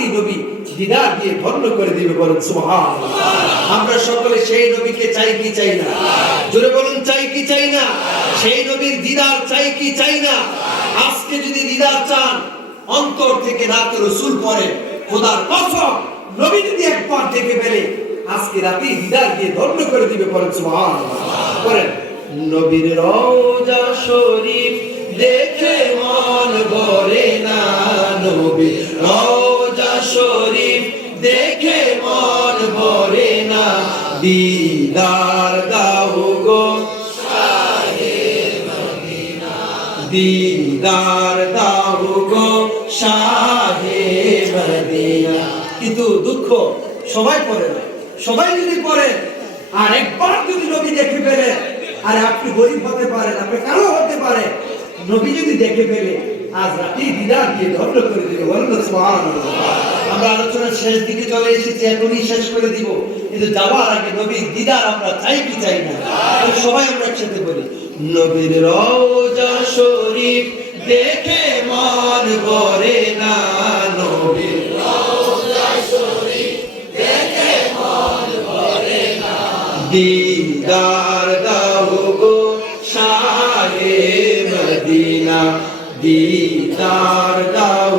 রাতেই নবী দিদার দিয়ে ধন্য করে দিবে বলেন সুবহান আমরা সকলে সেই নবীকে চাই কি চাই না? জোরে বলুন, চাই কি চাই না? সেই নবীর দিদার চাই কি চাই না? আজকে যদি দিদার চান, অন্তর থেকে রাতে রসুল পরে খোদার কসম, নবী যদি একবার দেখে ফেলে, আজকে রাতে দিদার দিয়ে ধন্য করে দিবে বলেন সুবহান করেন নবীর রওজা শরীফ দেখে মন ভরে না, নবীর রওজা শরীফ দেখে মন ভরে না। দিদার দাও গো দিদার দাও গো কিন্তু দুঃখ সবাই পড়ে না। সবাই যদি পড়ে আর একবার যদি নবী দেখে ফেলে, আর আপনি গরিব হতে পারেন, আপনি কারও হতে পারে নবী যদি দেখে ফেলে, আজ রাতে দিদার দিয়ে ধন্য করে দিবে বলেন সুবহানাল্লাহ। আমরা আলোচনার শেষ দিকে চলে এসেছি, এখনই শেষ করে দিব। কিন্তু যাওয়ার আগে নবীর দিদার আমরা চাই কি চাই না? সবাই আমরা একসাথে বলি, নবীর রওজা শরীফ দেখে মন ভরে না, নবীর দিদার দাও গো শাহে মদিনা, দিদার দাও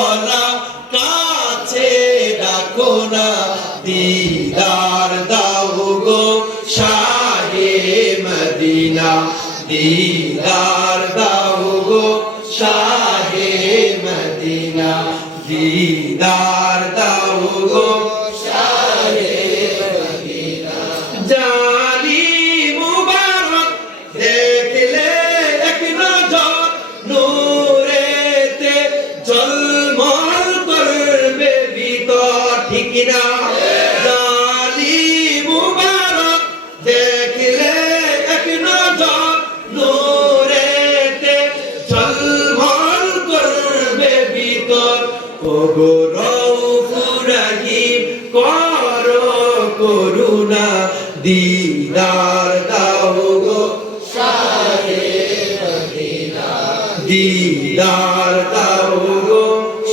মদিনা দিদার দাও গো শাহে মদিনা। দিদার দাও গো জানি মুবারক দেখলে এক নজর নূরেতে ঝলমল করবে ভিতর। ঠিক না ওগো রউফুর রহিম করো করুণা, দিদার দাও গো। দিদার দাও গো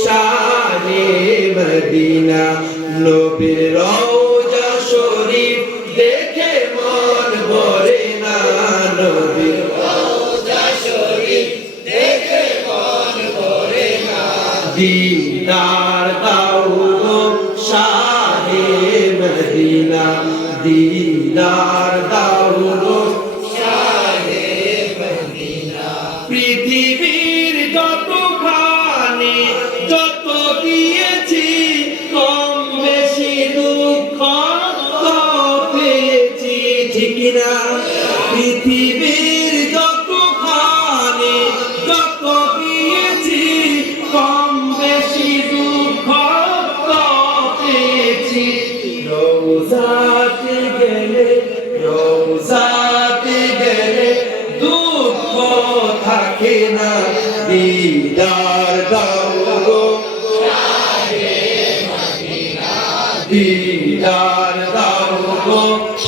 শাহে মদিনা। নবীর রওজা শরীফ দেখে মন ভরে না নবীর দিদার দাও শাহে মদিনা দিদার দাও গো পৃথিবীর যত খানি যত দিয়েছি, কম বেশি দুঃখ পেয়েছি, ঠিক না পৃথিবীর দিদার দাও গো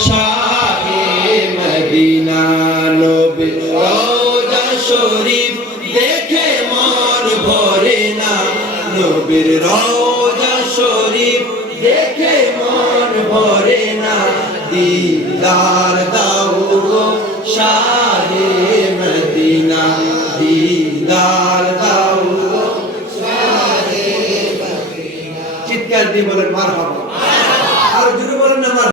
শাহে মদিনা নবী। রওজা শরীফ দেখে মন ভরে না। নবীর রওজা শরীফ দেখে মন ভরে না। দিদার দাও গো শাহে মদিনা। দিদার দাও গো চিৎকার দিয়ে বলেন, মারহাবা।